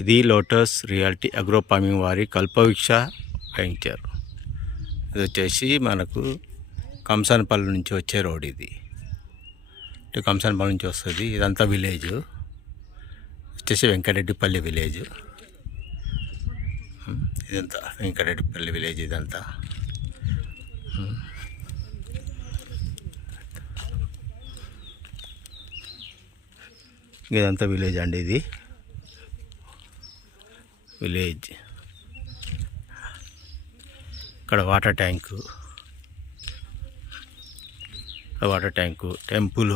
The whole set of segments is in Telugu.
ఇది లోటస్ రియాలిటీ అగ్రో ఫార్మింగ్ వారి కల్పవృక్ష వెంచర్. ఇది వచ్చేసి మనకు కంసానపల్లి నుంచి వచ్చే రోడ్. ఇది కంసానపల్లి నుంచి వస్తుంది. ఇదంతా విలేజ్ వచ్చేసి వెంకటరెడ్డిపల్లి విలేజ్. ఇదంతా వెంకటరెడ్డిపల్లి విలేజ్. ఇదంతా ఇదంతా విలేజ్ అండి. ఇది విలేజ్. ఇక్కడ వాటర్ ట్యాంకు, టెంపుల్.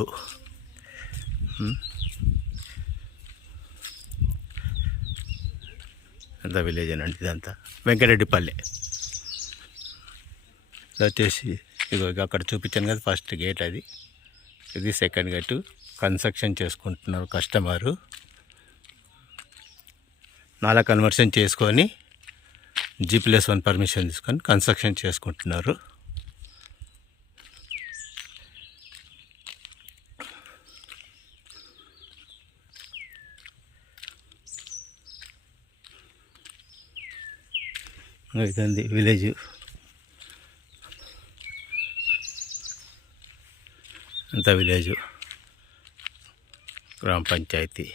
అంతా విలేజ్ అనండి. ఇదంతా వెంకటరెడ్డిపల్లి. ఇది వచ్చేసి ఇగో అక్కడ చూపించాను కదా, ఫస్ట్ గేట్ అది. ఇది సెకండ్ గేటు. కన్స్ట్రక్షన్ చేసుకుంటున్నారు కస్టమరు. నాలా కన్వర్షన్ చేసుకొని G+1 పర్మిషన్ తీసుకొని కన్స్ట్రక్షన్ చేసుకుంటున్నారు. ఇదండి విలేజ్. అంతా విలేజ్, గ్రామ పంచాయతీ.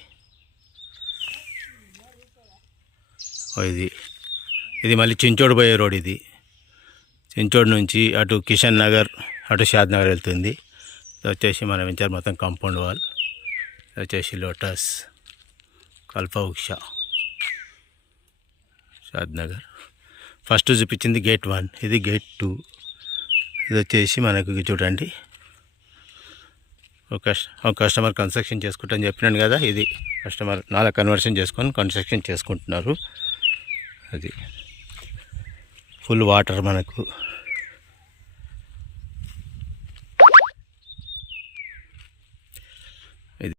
ఇది మళ్ళీ చించోడు పోయే రోడ్. ఇది చించోడు నుంచి అటు కిషన్ నగర్, అటు షాద్ నగర్ వెళ్తుంది. ఇది వచ్చేసి మన వెంచర్ మొత్తం కాంపౌండ్ వాల్. ఇది వచ్చేసి లోటస్ కల్పవృక్ష షాద్ నగర్. ఫస్ట్ చూపించింది గేట్ 1, ఇది గేట్ 2. ఇది వచ్చేసి మనకు చూడండి, ఒక కస్టమర్ కన్స్ట్రక్షన్ చేసుకుంటాను చెప్పినాను కదా. ఇది కస్టమర్ నాలా కన్వర్షన్ చేసుకొని కన్స్ట్రక్షన్ చేసుకుంటున్నారు. అది ఫుల్ వాటర్ మనకు.